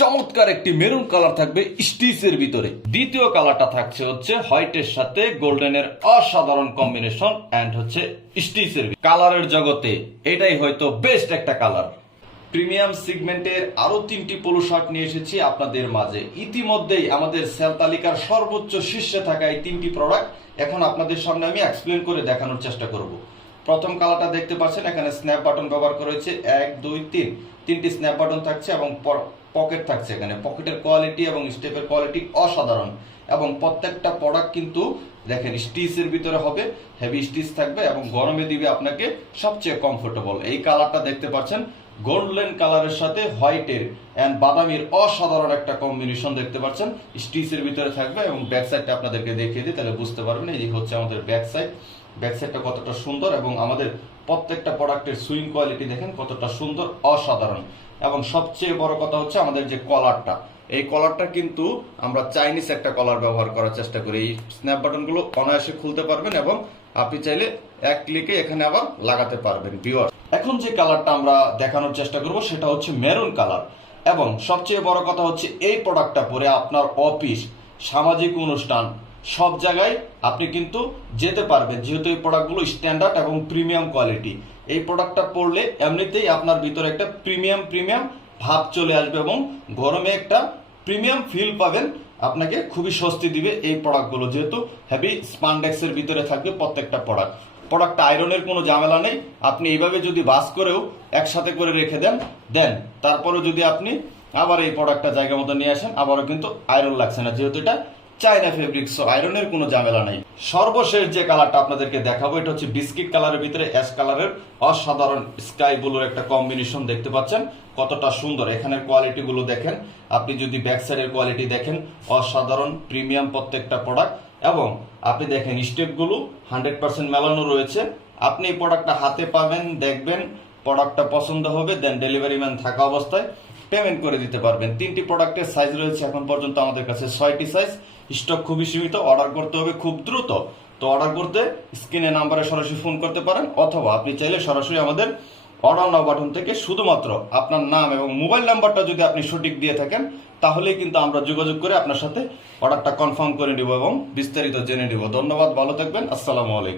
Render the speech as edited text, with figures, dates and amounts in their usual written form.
চমৎকার একটি maroon colour থাকবে স্টিচের ভিতরে। দ্বিতীয় কালারটা থাকছে হচ্ছে হোয়াইটের সাথে গোল্ডেনের অসাধারণ কম্বিনেশন এন্ড হচ্ছে স্টিচের কালারের জগতে এটাই হয়তো বেস্ট একটা কালার। প্রিমিয়াম সিগমেন্টের আরো 3টি পোলো শার্ট নিয়ে এসেছি আপনাদের মাঝে। ইতিমধ্যেই আমাদের সেল তালিকার সর্বোচ্চ শীর্ষে থাকা এই 3টি প্রোডাক্ট এখন আপনাদের সামনে আমি এক্সপ্লেন করে দেখানোর চেষ্টা করব। প্রথম কালারটা দেখতে পাচ্ছেন, এখানে স্ন্যাপ বাটন ব্যবহার করা হয়েছে 1 2 3 তিনটি স্ন্যাপ বাটন থাকছে এবং পকেট থাকছে। এখানে পকেটের কোয়ালিটি এবং স্টেপের কোয়ালিটি অসাধারণ এবং প্রত্যেকটা প্রোডাক্ট কিন্তু দেখেন স্টিচের ভিতরে হবে, হেভি স্টিচ থাকবে এবং গরমে দিবে আপনাকে সবচেয়ে কমফোর্টেবল। এই কালারটা দেখতে পাচ্ছেন গোল্ডেন কালারের সাথে হোয়াইটের এন্ড বাদামির অসাধারণ একটা কম্বিনেশন দেখতে পাচ্ছেন, স্টিচের ভিতরে থাকবে এবং ব্যাক সাইডটা আপনাদেরকে দেখিয়ে দিই তাহলে বুঝতে পারবেন। এই হচ্ছে আমাদের ব্যাক সাইড, ব্যাক সাইডটা কতটা সুন্দর এবং আমাদের প্রত্যেকটা প্রোডাক্টের সুইং কোয়ালিটি দেখেন কতটা সুন্দর, অসাধারণ। এবং সবচেয়ে বড় কথা হচ্ছে আমাদের যে কলারটা, এই কলারটা কিন্তু আমরা চাইনিজ একটা কলার ব্যবহার করার চেষ্টা করি। এই স্ন্যাপ বাটনগুলো অনায়াসে খুলতে পারবেন এবং আপনি চাইলে এক ক্লিকে এখানে আবার লাগাতে পারবেন। ভিউয়ার, এখন যে কালারটা আমরা দেখানোর চেষ্টা করব সেটা হচ্ছে মেরুন কালার এবং সবচেয়ে বড় কথা হচ্ছে এই প্রোডাক্টটা পরে আপনার অফিস, সামাজিক অনুষ্ঠান সব জায়গায় আপনি কিন্তু যেতে পারবেন, যেহেতু এই প্রোডাক্টগুলো স্ট্যান্ডার্ড এবং প্রিমিয়াম কোয়ালিটি। এই প্রোডাক্টটা পরলে এমনিতেই আপনার ভিতরে একটা প্রিমিয়াম ভাব চলে আসবে এবং গরমে একটা প্রিমিয়াম ফিল পাবেন, আপনাকে খুবই স্বস্তি দিবে এই প্রোডাক্টগুলো, যেহেতু হেভি স্পান্ডেক্সের ভিতরে থাকবে প্রত্যেকটা প্রোডাক্ট আয়রনের কোনো ঝামেলা নেই। আপনি এইভাবে যদি বাস করেও একসাথে করে রেখে দেন তারপরে যদি আপনি আবার এই প্রোডাক্টটা জায়গা মতো নিয়ে আসেন আবারও কিন্তু আয়রন লাগছে না, যেহেতু এটা চায়না ফেব্রিক্স, আয়রনের কোনো ঝামেলা নাই। সর্বশেষ যে কালারটা আপনাদেরকে দেখাবো এটা হচ্ছে বিস্কিট কালারের ভিতরে অ্যাশ কালারের অসাধারণ স্কাই ব্লুর একটা কম্বিনেশন দেখতে পাচ্ছেন কতটা সুন্দর। এখানের কোয়ালিটি গুলো দেখেন, আপনি যদি ব্যাক সাইডের কোয়ালিটি দেখেন অসাধারণ প্রিমিয়াম প্রত্যেকটা প্রোডাক্ট এবং আপনি দেখেন স্টেপগুলো 100% মেলানো রয়েছে। আপনি এই প্রোডাক্টটা হাতে পাবেন, দেখবেন, প্রোডাক্টটা পছন্দ হবে, দেন ডেলিভারি ম্যান থাকা অবস্থায় পেমেন্ট করে দিতে পারবেন। 3টি প্রোডাক্টের সাইজ রয়েছে এখন পর্যন্ত আমাদের কাছে 6টি সাইজ, স্টক খুবই সীমিত, অর্ডার করতে হবে খুব দ্রুত। তো অর্ডার করতে স্ক্রিনে নাম্বারে সরাসরি ফোন করতে পারেন অথবা আপনি চাইলে সরাসরি আমাদের অর্ডার নাও বাটন থেকে শুধুমাত্র আপনার নাম এবং মোবাইল নাম্বারটা যদি আপনি সঠিক দিয়ে থাকেন তাহলেই কিন্তু আমরা যোগাযোগ করে আপনার সাথে অর্ডারটা কনফার্ম করে নিব এবং বিস্তারিত জেনে নিব। ধন্যবাদ, ভালো থাকবেন, আসসালামু আলাইকুম।